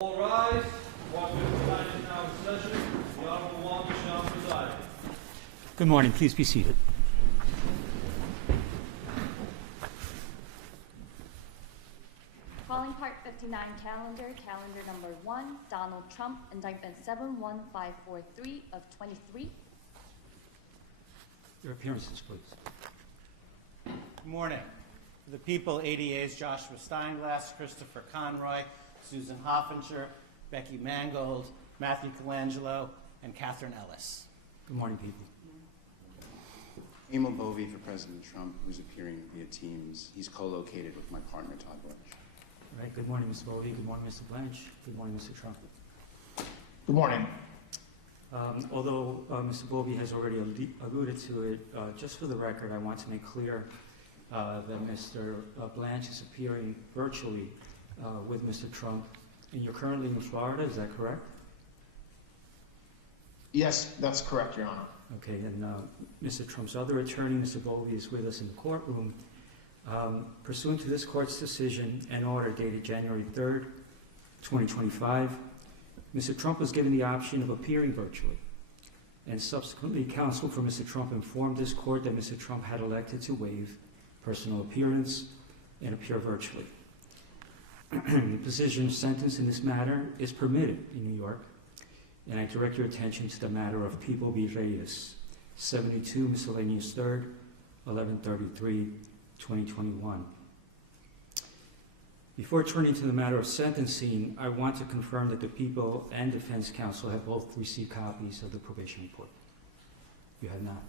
All rise. 159 is now in session. The Honorable Walter shall preside. Good morning. Please be seated. Calling Part 59 calendar number 1, Donald Trump, indictment 71543 of 23. Your appearances, please. Good morning. For the people, ADA's Joshua Steinglass, Christopher Conroy, Susan Hoffinger, Becky Mangold, Matthew Colangelo, and Catherine Ellis. Good morning, people. Emil Bovey for President Trump, who's appearing via Teams. He's co-located with my partner, Todd Blanche. All right. Good morning, Ms. Bovey. Good morning, Mr. Blanche. Good morning, Mr. Trump. Good morning. Although Mr. Bovey has already alluded to it, just for the record, I want to make clear that Mr. Blanche is appearing virtually with Mr. Trump, and you're currently in Florida, is that correct? Yes, that's correct, Your Honor. Okay, and Mr. Trump's other attorney, Mr. Bovey, is with us in the courtroom. Pursuant to this court's decision and order dated January 3rd, 2025, Mr. Trump was given the option of appearing virtually, and subsequently counsel for Mr. Trump informed this court that Mr. Trump had elected to waive personal appearance and appear virtually. The position of sentence in this matter is permitted in New York, and I direct your attention to the matter of People v. Reyes, 72 Miscellaneous 3rd, 1133, 2021. Before turning to the matter of sentencing, I want to confirm that the people and defense counsel have both received copies of the probation report. You have not?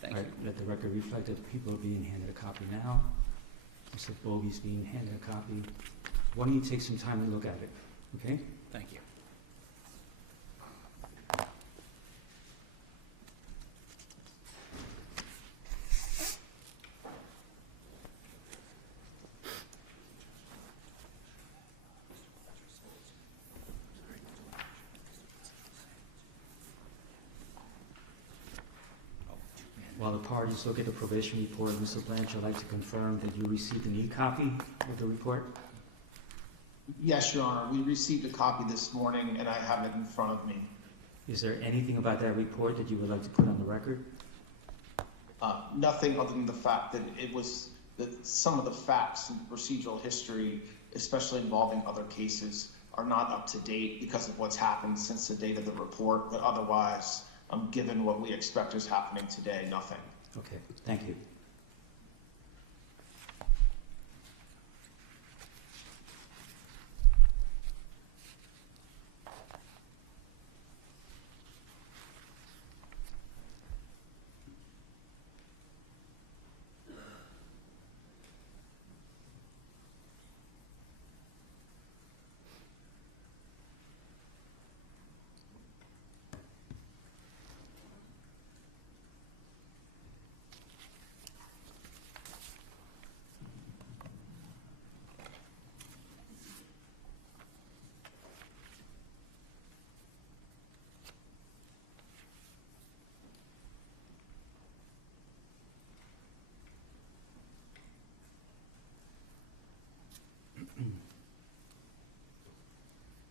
Thank All right, let the record reflect that the people are being handed a copy now. Mr. Bovey's being handed a copy. Why don't you take some time and look at it, okay? Thank you. While the parties look at the probation report, Mr. Blanche, I'd like to confirm that you received an e-copy of the report. Yes, Your Honor. We received a copy this morning, and I have it in front of me. Is there anything about that report that you would like to put on the record? Nothing other than the fact that it was that some of the facts and procedural history, especially involving other cases, are not up to date because of what's happened since the date of the report. But otherwise, given what we expect is happening today, nothing. Okay, thank you.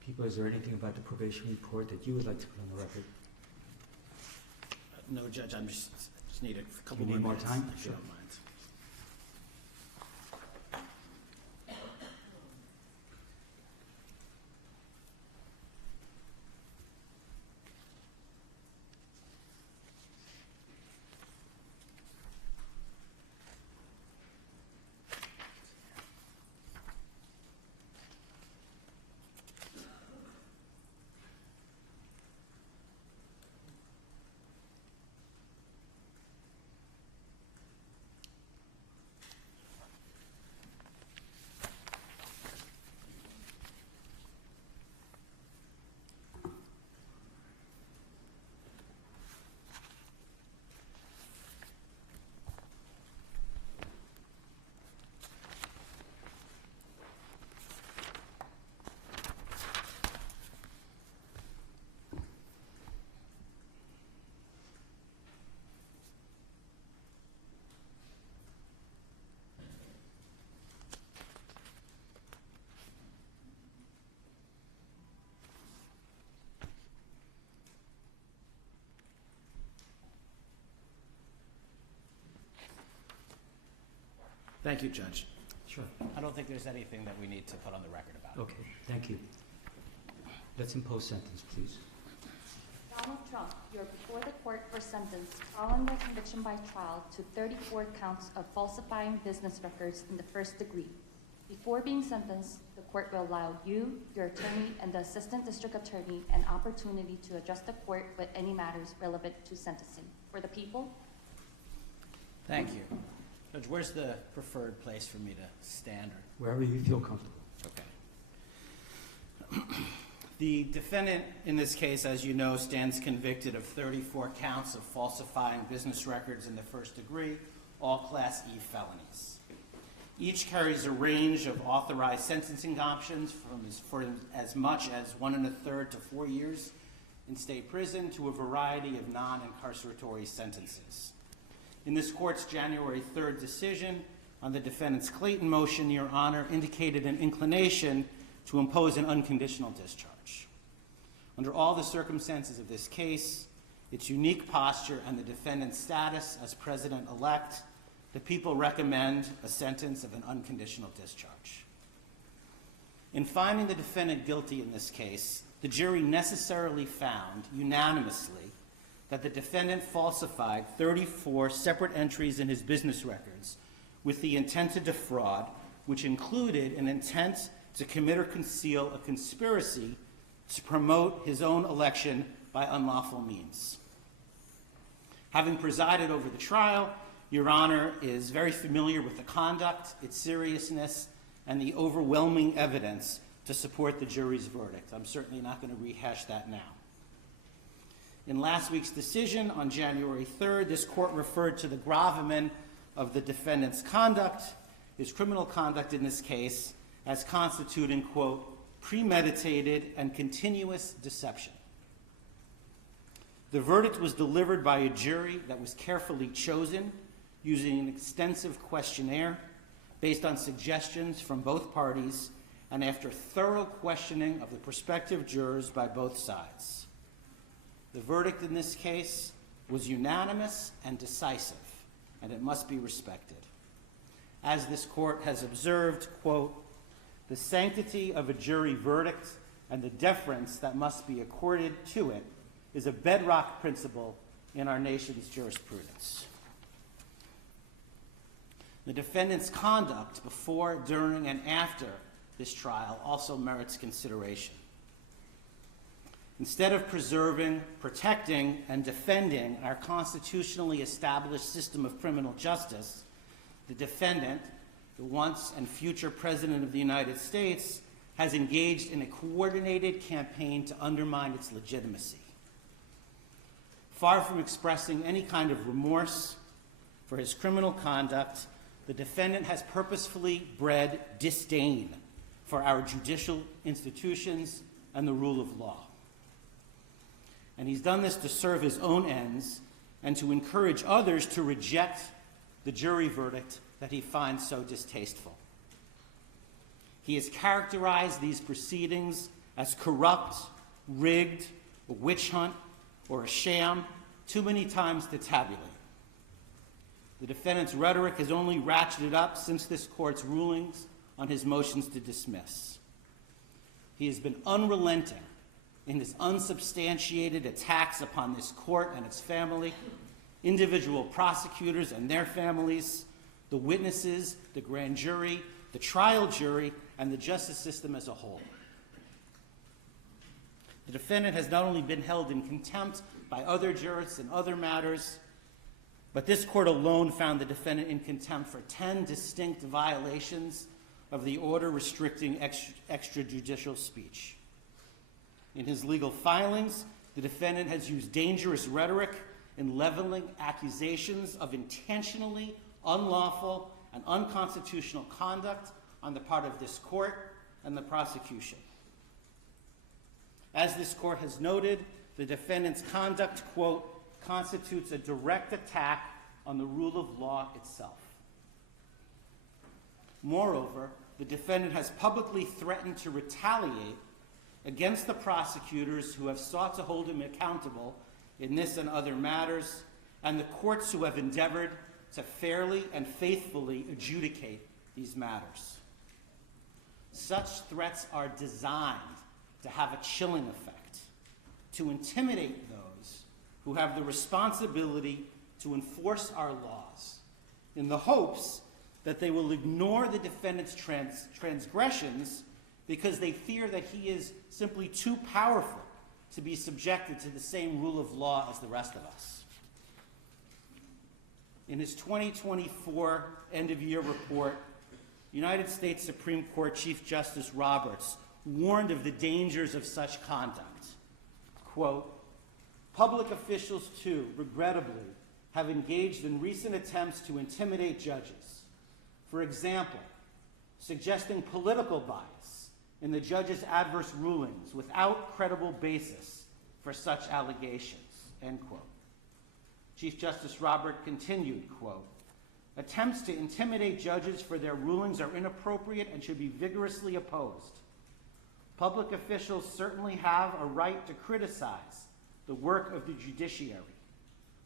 People, is there anything about the probation report that you would like to put on the record? No, Judge, I just need a couple You need more minutes, time? if you Sure. don't mind. Thank you, Judge. Sure. I don't think there's anything that we need to put on the record about it. Okay, thank you. Let's impose sentence, please. Donald Trump, you're before the court for sentence following the conviction by trial to 34 counts of falsifying business records in the first degree. Before being sentenced, the court will allow you, your attorney, and the assistant district attorney an opportunity to address the court with any matters relevant to sentencing. For the people, Thank you. Judge, where's the preferred place for me to stand? Wherever you feel comfortable. Okay. The defendant in this case, as you know, stands convicted of 34 counts of falsifying business records in the first degree, all Class E felonies. Each carries a range of authorized sentencing options for as much as 1 1/3 to 4 years in state prison to a variety of non-incarceratory sentences. In this court's January 3rd decision on the defendant's Clayton motion, Your Honor indicated an inclination to impose an unconditional discharge. Under all the circumstances of this case, its unique posture and the defendant's status as president-elect, the people recommend a sentence of an unconditional discharge. In finding the defendant guilty in this case, the jury necessarily found unanimously that the defendant falsified 34 separate entries in his business records with the intent to defraud, which included an intent to commit or conceal a conspiracy to promote his own election by unlawful means. Having presided over the trial, Your Honor is very familiar with the conduct, its seriousness, and the overwhelming evidence to support the jury's verdict. I'm certainly not going to rehash that now. In last week's decision on January 3rd, this court referred to the gravamen of the defendant's conduct, his criminal conduct in this case, as constituting, quote, premeditated and continuous deception. The verdict was delivered by a jury that was carefully chosen using an extensive questionnaire based on suggestions from both parties and after thorough questioning of the prospective jurors by both sides. The verdict in this case was unanimous and decisive, and it must be respected. As this court has observed, quote, the sanctity of a jury verdict and the deference that must be accorded to it is a bedrock principle in our nation's jurisprudence. The defendant's conduct before, during, and after this trial also merits consideration. Instead of preserving, protecting, and defending our constitutionally established system of criminal justice, the defendant, the once and future President of the United States, has engaged in a coordinated campaign to undermine its legitimacy. Far from expressing any kind of remorse for his criminal conduct, the defendant has purposefully bred disdain for our judicial institutions and the rule of law. And he's done this to serve his own ends and to encourage others to reject the jury verdict that he finds so distasteful. He has characterized these proceedings as corrupt, rigged, a witch hunt, or a sham too many times to tabulate. The defendant's rhetoric has only ratcheted up since this court's rulings on his motions to dismiss. He has been unrelenting in his unsubstantiated attacks upon this court and its family, individual prosecutors and their families, the witnesses, the grand jury, the trial jury, and the justice system as a whole. The defendant has not only been held in contempt by other jurists in other matters, but this court alone found the defendant in contempt for 10 distinct violations of the order restricting extrajudicial speech. In his legal filings, the defendant has used dangerous rhetoric in leveling accusations of intentionally unlawful and unconstitutional conduct on the part of this court and the prosecution. As this court has noted, the defendant's conduct, quote, constitutes a direct attack on the rule of law itself. Moreover, the defendant has publicly threatened to retaliate against the prosecutors who have sought to hold him accountable in this and other matters, and the courts who have endeavored to fairly and faithfully adjudicate these matters. Such threats are designed to have a chilling effect, to intimidate those who have the responsibility to enforce our laws, in the hopes that they will ignore the defendant's transgressions because they fear that he is simply too powerful to be subjected to the same rule of law as the rest of us. In his 2024 end-of-year report, United States Supreme Court Chief Justice Roberts warned of the dangers of such conduct. Quote, "Public officials, too, regrettably, have engaged in recent attempts to intimidate judges. For example, suggesting political bias in the judge's adverse rulings without credible basis for such allegations," end quote. Chief Justice Roberts continued, quote, "Attempts to intimidate judges for their rulings are inappropriate and should be vigorously opposed. Public officials certainly have a right to criticize the work of the judiciary,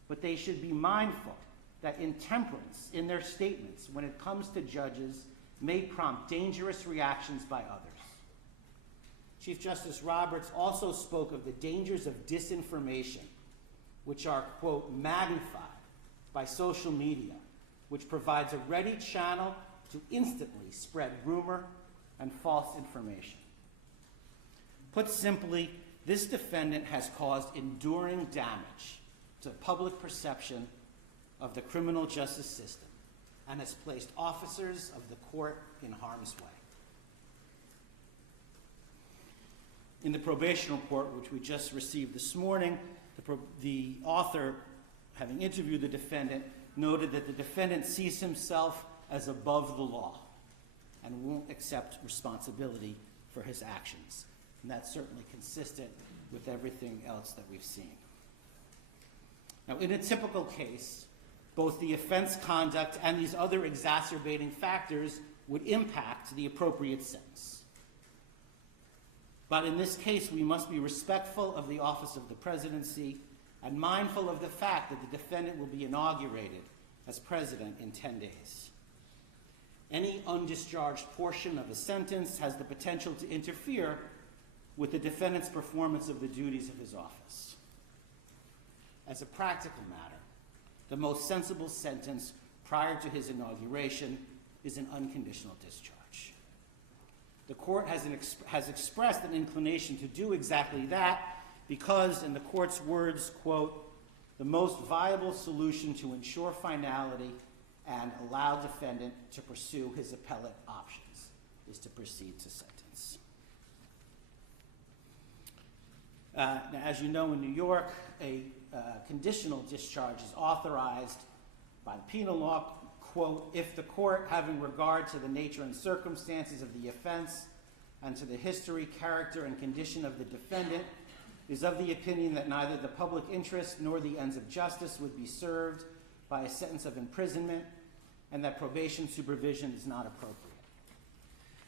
but they should be mindful that intemperance in their statements when it comes to judges may prompt dangerous reactions by others." Chief Justice Roberts also spoke of the dangers of disinformation, which are, quote, "magnified by social media, which provides a ready channel to instantly spread rumor and false information." Put simply, this defendant has caused enduring damage to public perception of the criminal justice system and has placed officers of the court in harm's way. In the probation report, which we just received this morning, the author, having interviewed the defendant, noted that the defendant sees himself as above the law and won't accept responsibility for his actions. And that's certainly consistent with everything else that we've seen. Now, in a typical case, both the offense conduct and these other exacerbating factors would impact the appropriate sentence. But in this case, we must be respectful of the office of the presidency and mindful of the fact that the defendant will be inaugurated as president in 10 days. Any undischarged portion of a sentence has the potential to interfere with the defendant's performance of the duties of his office. As a practical matter, the most sensible sentence prior to his inauguration is an unconditional discharge. The court has expressed an inclination to do exactly that because, in the court's words, quote, "the most viable solution to ensure finality and allow defendant to pursue his appellate options is to proceed to sentence." Now, as you know, in New York, a conditional discharge is authorized by the penal law, quote, "if the court, having regard to the nature and circumstances of the offense and to the history, character, and condition of the defendant, is of the opinion that neither the public interest nor the ends of justice would be served by a sentence of imprisonment and that probation supervision is not appropriate."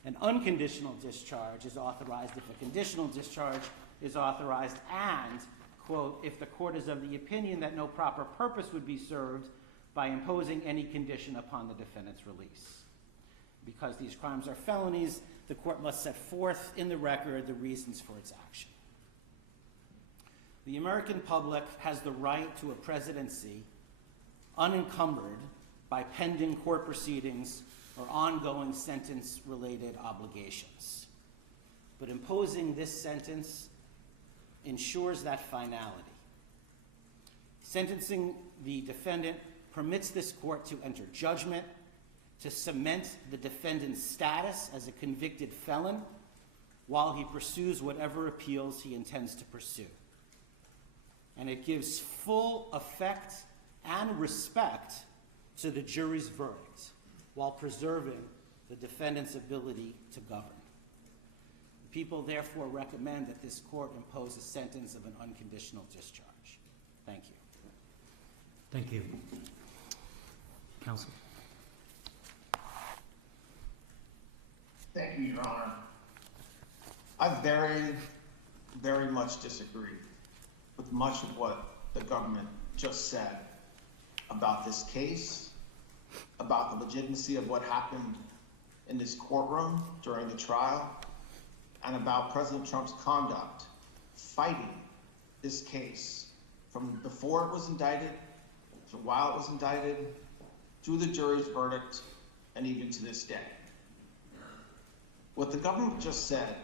An unconditional discharge is authorized if a conditional discharge is authorized and, quote, "if the court is of the opinion that no proper purpose would be served by imposing any condition upon the defendant's release." Because these crimes are felonies, the court must set forth in the record the reasons for its action. The American public has the right to a presidency unencumbered by pending court proceedings or ongoing sentence-related obligations. But imposing this sentence ensures that finality. Sentencing the defendant permits this court to enter judgment, to cement the defendant's status as a convicted felon while he pursues whatever appeals he intends to pursue. And it gives full effect and respect to the jury's verdict while preserving the defendant's ability to govern. The people therefore recommend that this court impose a sentence of an unconditional discharge. Thank you. Thank you. Counsel. Thank you, Your Honor. I very, very much disagree with much of what the government just said about this case about the legitimacy of what happened in this courtroom during the trial and about President Trump's conduct fighting this case from before it was indicted, to while it was indicted, through the jury's verdict, and even to this day. What the government just said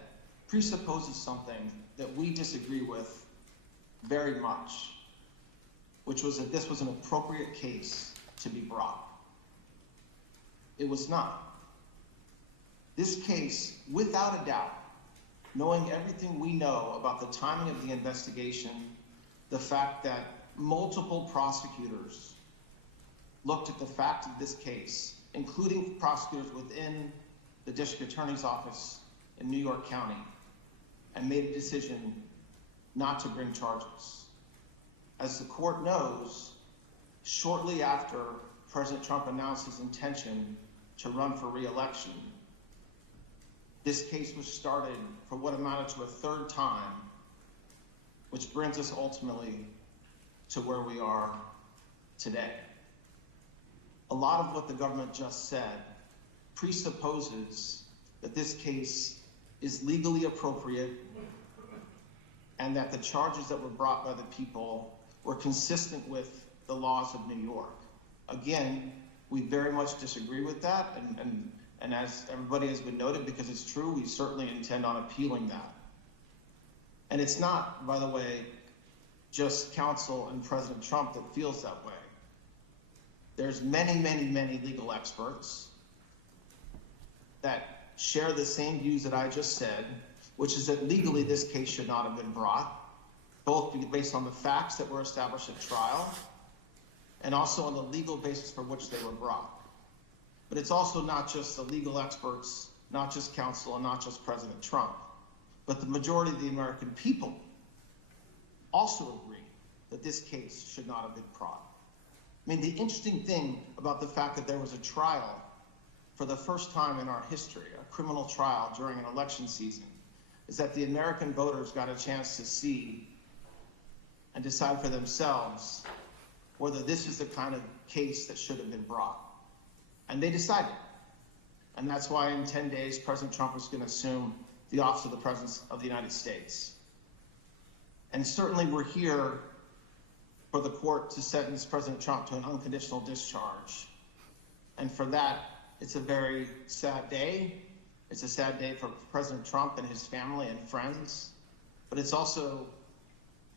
presupposes something that we disagree with very much, which was that this was an appropriate case to be brought. It was not. This case, without a doubt, knowing everything we know about the timing of the investigation, the fact that multiple prosecutors looked at the fact of this case, including prosecutors within the district attorney's office in New York County, and made a decision not to bring charges. As the court knows, shortly after President Trump announced his intention to run for re-election, this case was started for what amounted to a third time, which brings us ultimately to where we are today. A lot of what the government just said presupposes that this case is legally appropriate and that the charges that were brought by the people were consistent with the laws of New York. Again, we very much disagree with that, and as everybody has been noted, because it's true, we certainly intend on appealing that. And it's not, by the way, just counsel and President Trump that feels that way. There's many, many, many legal experts that share the same views that I just said, which is that legally this case should not have been brought, both based on the facts that were established at trial and also on the legal basis for which they were brought. But it's also not just the legal experts, not just counsel, and not just President Trump, but the majority of the American people also agree that this case should not have been brought. I mean, the interesting thing about the fact that there was a trial for the first time in our history, a criminal trial during an election season, is that the American voters got a chance to see and decide for themselves whether this is the kind of case that should have been brought. And they decided. And that's why in 10 days, President Trump is going to assume the office of the President of the United States. And certainly we're here for the court to sentence President Trump to an unconditional discharge. And for that, it's a very sad day. It's a sad day for President Trump and his family and friends. But it's also,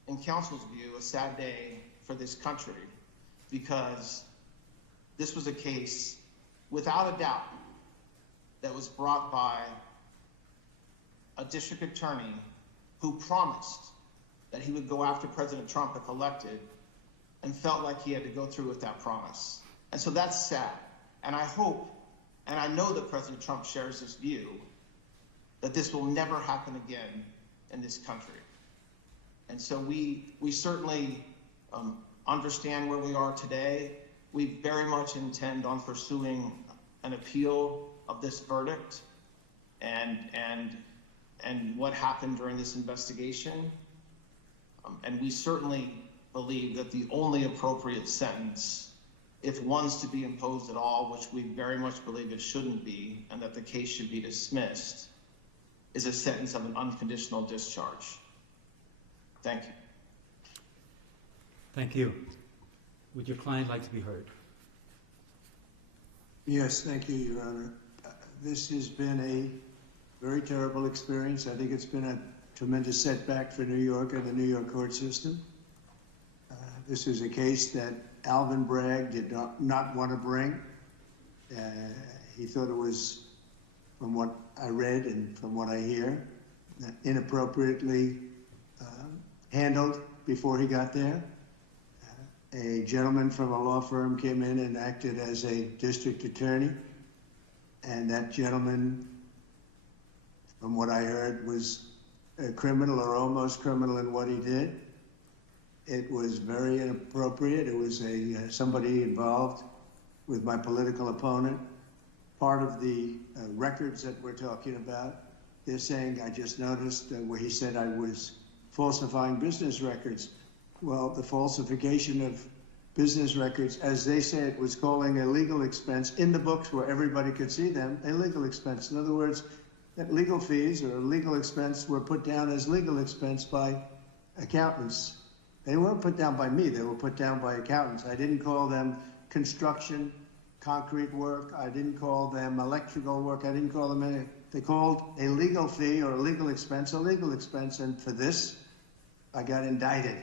in counsel's view, a sad day for this country, because this was a case, without a doubt, that was brought by a district attorney who promised that he would go after President Trump if elected, and felt like he had to go through with that promise. And so that's sad. And I hope, and I know that President Trump shares this view, that this will never happen again in this country. And so we certainly understand where we are today. We very much intend on pursuing an appeal of this verdict and what happened during this investigation. And we certainly believe that the only appropriate sentence, if one's to be imposed at all, which we very much believe it shouldn't be, and that the case should be dismissed, is a sentence of an unconditional discharge. Thank you. Thank you. Would your client like to be heard? Yes, thank you, Your Honor. This has been a very terrible experience. I think it's been a tremendous setback for New York and the New York court system. This is a case that Alvin Bragg did not want to bring. He thought it was, from what I read and from what I hear, inappropriately handled before he got there. A gentleman from a law firm came in and acted as a district attorney, and that gentleman, from what I heard, was a criminal or almost criminal in what he did. It was very inappropriate. It was somebody involved with my political opponent. Part of the records that we're talking about, they're saying, I just noticed where he said I was falsifying business records. Well, the falsification of business records, as they say it, was calling a legal expense in the books where everybody could see them, a legal expense. In other words, that legal fees or legal expense were put down as legal expense by accountants. They weren't put down by me, they were put down by accountants. I didn't call them construction, concrete work, I didn't call them electrical work, I didn't call them anything. They called a legal fee or a legal expense, and for this, I got indicted.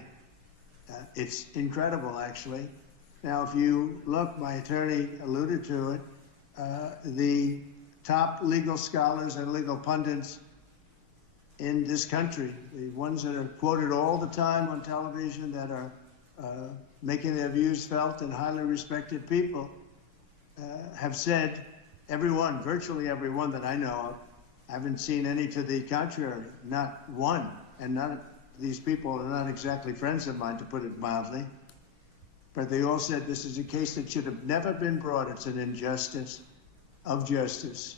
It's incredible, actually. Now, if you look, my attorney alluded to it, the top legal scholars and legal pundits in this country, the ones that are quoted all the time on television, that are making their views felt and highly respected people, have said, everyone, virtually everyone that I know of, I haven't seen any to the contrary, not one, and none. These people are not exactly friends of mine, to put it mildly, but they all said this is a case that should have never been brought. It's an injustice of justice.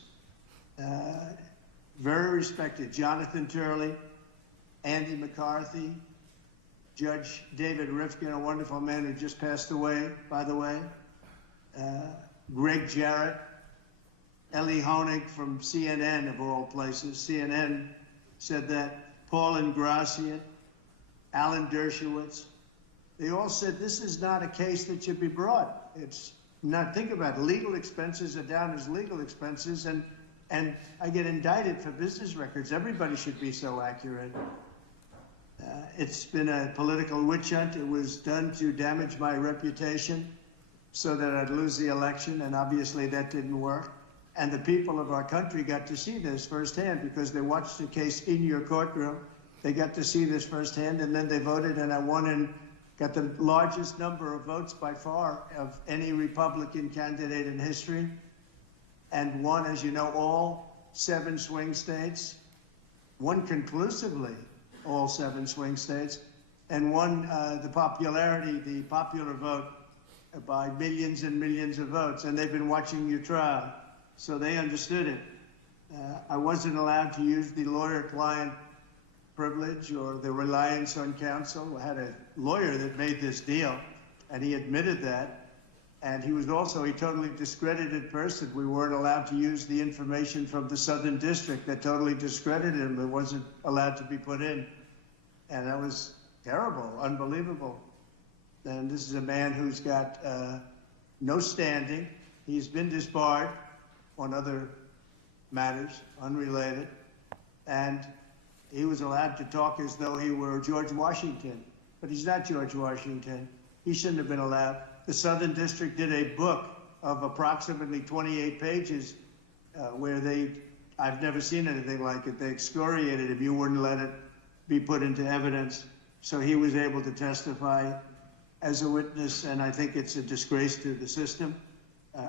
Very respected Jonathan Turley, Andy McCarthy, Judge David Rifkin, a wonderful man who just passed away, by the way, Greg Jarrett, Ellie Honig from CNN, of all places. CNN said that. Paul Ingratian, Alan Dershowitz, they all said this is not a case that should be brought. It's not, think about it, legal expenses are down as legal expenses, and I get indicted for business records. Everybody should be so accurate. It's been a political witch hunt. It was done to damage my reputation so that I'd lose the election, and obviously that didn't work. And the people of our country got to see this firsthand because they watched the case in your courtroom. They got to see this firsthand, and then they voted, and I won and got the largest number of votes by far of any Republican candidate in history, and won, as you know, all 7 swing states, won conclusively all 7 swing states, and won the popular vote by millions and millions of votes. And they've been watching your trial, so they understood it. I wasn't allowed to use the lawyer-client privilege or the reliance on counsel. I had a lawyer that made this deal, and he admitted that. And he was also a totally discredited person. We weren't allowed to use the information from the Southern District that totally discredited him. It wasn't allowed to be put in. And that was terrible, unbelievable. And this is a man who's got no standing. He's been disbarred on other matters, unrelated. And he was allowed to talk as though he were George Washington. But he's not George Washington. He shouldn't have been allowed. The Southern District did a book of approximately 28 pages where I've never seen anything like it. They excoriated him. You wouldn't let it be put into evidence. So he was able to testify as a witness, and I think it's a disgrace to the system.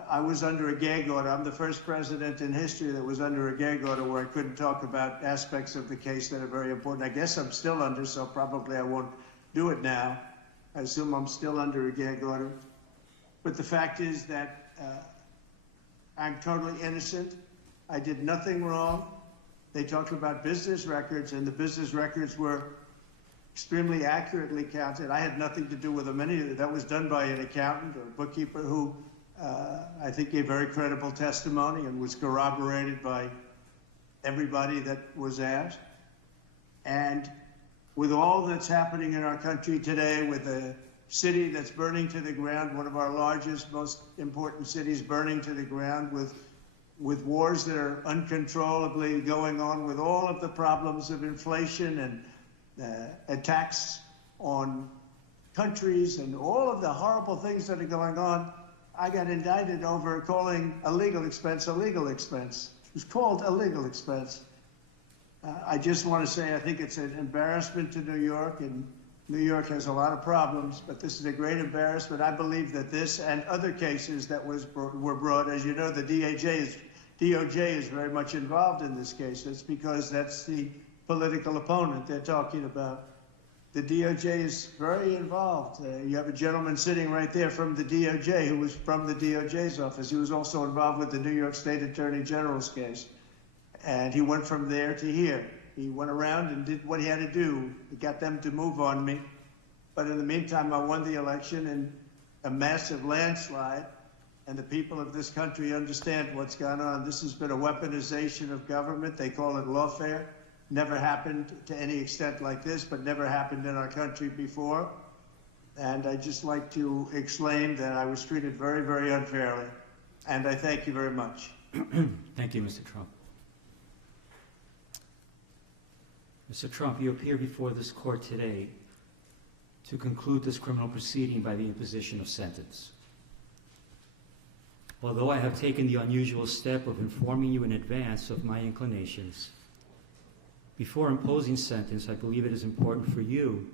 I was under a gag order. I'm the first president in history that was under a gag order where I couldn't talk about aspects of the case that are very important. I guess I'm still under, so probably I won't do it now. I assume I'm still under a gag order. But the fact is that I'm totally innocent. I did nothing wrong. They talked about business records, and the business records were extremely accurately counted. I had nothing to do with them. That was done by an accountant or bookkeeper who I think gave very credible testimony and was corroborated by everybody that was asked. And with all that's happening in our country today, with a city that's burning to the ground, one of our largest, most important cities burning to the ground, with wars that are uncontrollably going on, with all of the problems of inflation and attacks on countries and all of the horrible things that are going on, I got indicted over calling a legal expense a legal expense. It was called a legal expense. I just want to say I think it's an embarrassment to New York, and New York has a lot of problems, but this is a great embarrassment. I believe that this and other cases that were brought, as you know, the DOJ is very much involved in this case. That's because that's the political opponent they're talking about. The DOJ is very involved. You have a gentleman sitting right there from the DOJ who was from the DOJ's office. He was also involved with the New York State Attorney General's case. And he went from there to here. He went around and did what he had to do. He got them to move on me. But in the meantime, I won the election, and a massive landslide, and the people of this country understand what's gone on. This has been a weaponization of government. They call it lawfare. Never happened to any extent like this, but never happened in our country before. And I'd just like to exclaim that I was treated very, very unfairly. And I thank you very much. Thank you, Mr. Trump. Mr. Trump, you appear before this court today to conclude this criminal proceeding by the imposition of sentence. Although I have taken the unusual step of informing you in advance of my inclinations, before imposing sentence, I believe it is important for you,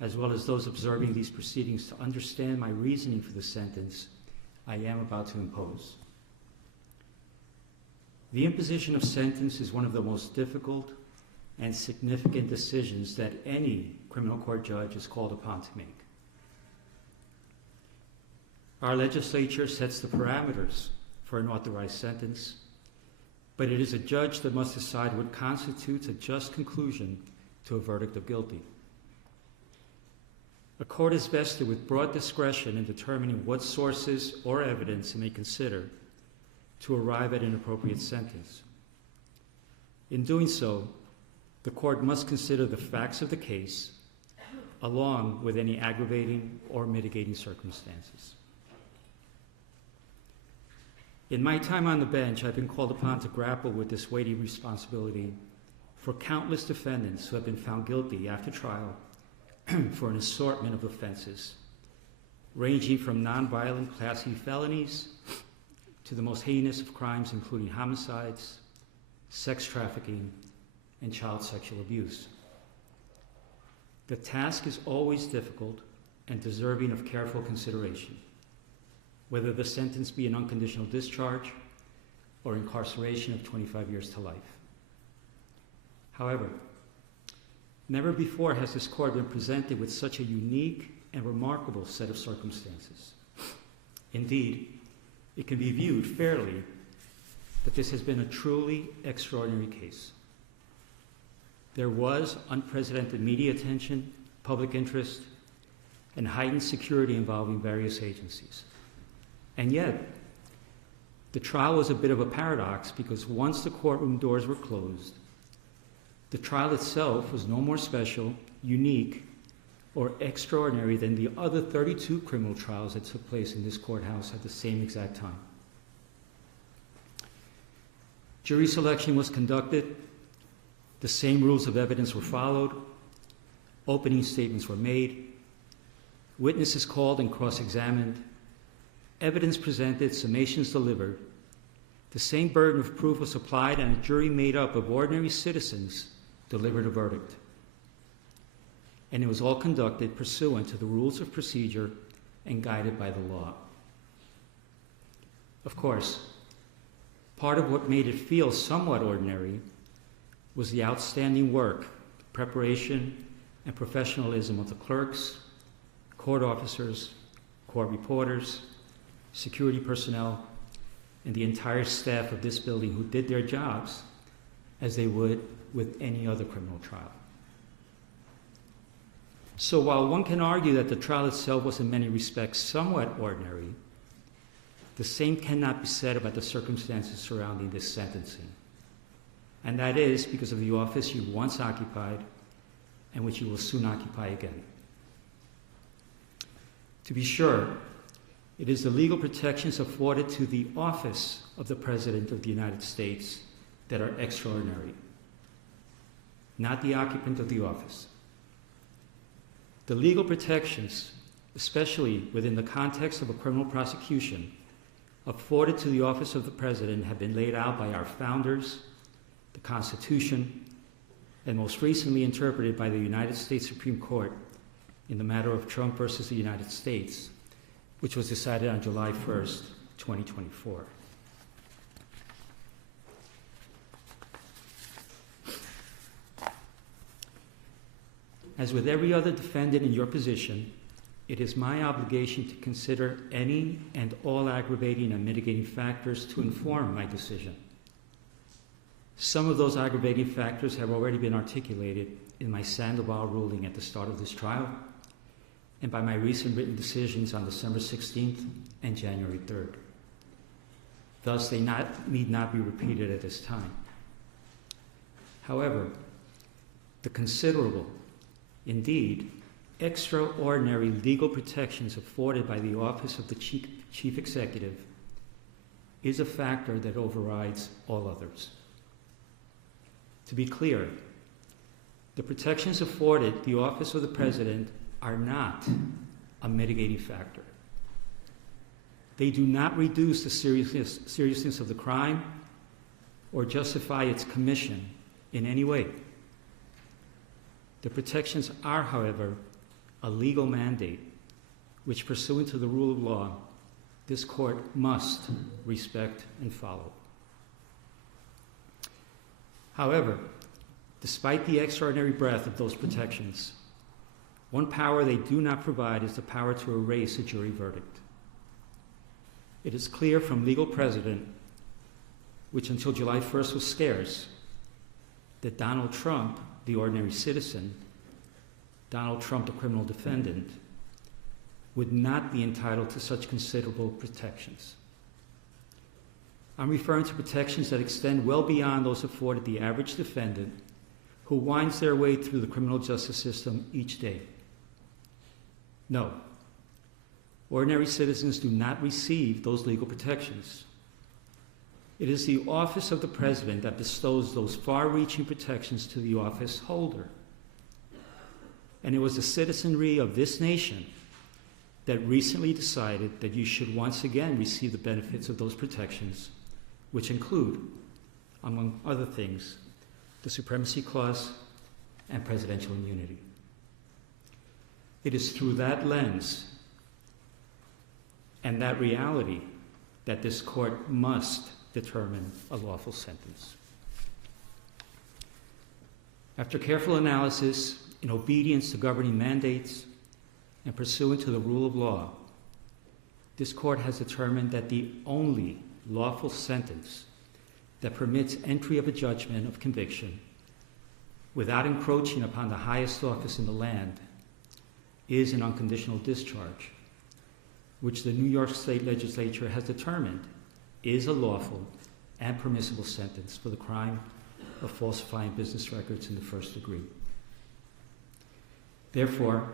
as well as those observing these proceedings, to understand my reasoning for the sentence I am about to impose. The imposition of sentence is one of the most difficult and significant decisions that any criminal court judge is called upon to make. Our legislature sets the parameters for an authorized sentence, but it is a judge that must decide what constitutes a just conclusion to a verdict of guilty. A court is vested with broad discretion in determining what sources or evidence it may consider to arrive at an appropriate sentence. In doing so, the court must consider the facts of the case along with any aggravating or mitigating circumstances. In my time on the bench, I've been called upon to grapple with this weighty responsibility for countless defendants who have been found guilty after trial for an assortment of offenses, ranging from nonviolent Class E felonies to the most heinous of crimes, including homicides, sex trafficking, and child sexual abuse. The task is always difficult and deserving of careful consideration, whether the sentence be an unconditional discharge or incarceration of 25 years to life. However, never before has this court been presented with such a unique and remarkable set of circumstances. Indeed, it can be viewed fairly that this has been a truly extraordinary case. There was unprecedented media attention, public interest, and heightened security involving various agencies. And yet, the trial was a bit of a paradox because once the courtroom doors were closed, the trial itself was no more special, unique, or extraordinary than the other 32 criminal trials that took place in this courthouse at the same exact time. Jury selection was conducted, the same rules of evidence were followed, opening statements were made, witnesses called and cross-examined, evidence presented, summations delivered, the same burden of proof was applied, and a jury made up of ordinary citizens delivered a verdict. And it was all conducted pursuant to the rules of procedure and guided by the law. Of course, part of what made it feel somewhat ordinary was the outstanding work, preparation, and professionalism of the clerks, court officers, court reporters, security personnel, and the entire staff of this building who did their jobs as they would with any other criminal trial. So while one can argue that the trial itself was in many respects somewhat ordinary, the same cannot be said about the circumstances surrounding this sentencing. And that is because of the office you once occupied and which you will soon occupy again. To be sure, it is the legal protections afforded to the office of the President of the United States that are extraordinary, not the occupant of the office. The legal protections, especially within the context of a criminal prosecution, afforded to the office of the President have been laid out by our founders, the Constitution, and most recently interpreted by the United States Supreme Court in the matter of Trump versus the United States, which was decided on July 1st, 2024. As with every other defendant in your position, it is my obligation to consider any and all aggravating and mitigating factors to inform my decision. Some of those aggravating factors have already been articulated in my Sandoval ruling at the start of this trial, and by my recent written decisions on December 16th and January 3rd. Thus, they need not be repeated at this time. However, the considerable, indeed, extraordinary legal protections afforded by the office of the Chief Executive is a factor that overrides all others. To be clear, the protections afforded the office of the President are not a mitigating factor. They do not reduce the seriousness of the crime or justify its commission in any way. The protections are, however, a legal mandate which, pursuant to the rule of law, this court must respect and follow. However, despite the extraordinary breadth of those protections, one power they do not provide is the power to erase a jury verdict. It is clear from legal precedent, which until July 1st was scarce, that Donald Trump, the ordinary citizen, Donald Trump, the criminal defendant, would not be entitled to such considerable protections. I'm referring to protections that extend well beyond those afforded the average defendant who winds their way through the criminal justice system each day. No, ordinary citizens do not receive those legal protections. It is the office of the President that bestows those far-reaching protections to the office holder. And it was the citizenry of this nation that recently decided that you should once again receive the benefits of those protections, which include, among other things, the Supremacy Clause and presidential immunity. It is through that lens and that reality that this court must determine a lawful sentence. After careful analysis, in obedience to governing mandates, and pursuant to the rule of law, this court has determined that the only lawful sentence that permits entry of a judgment of conviction without encroaching upon the highest office in the land is an unconditional discharge, which the New York State Legislature has determined is a lawful and permissible sentence for the crime of falsifying business records in the first degree. Therefore,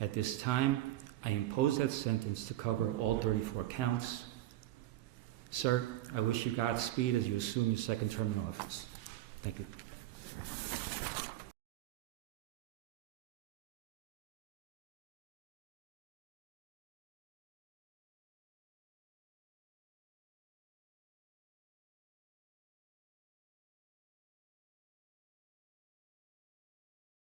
at this time, I impose that sentence to cover all 34 counts. Sir, I wish you Godspeed as you assume your second term in office. Thank you.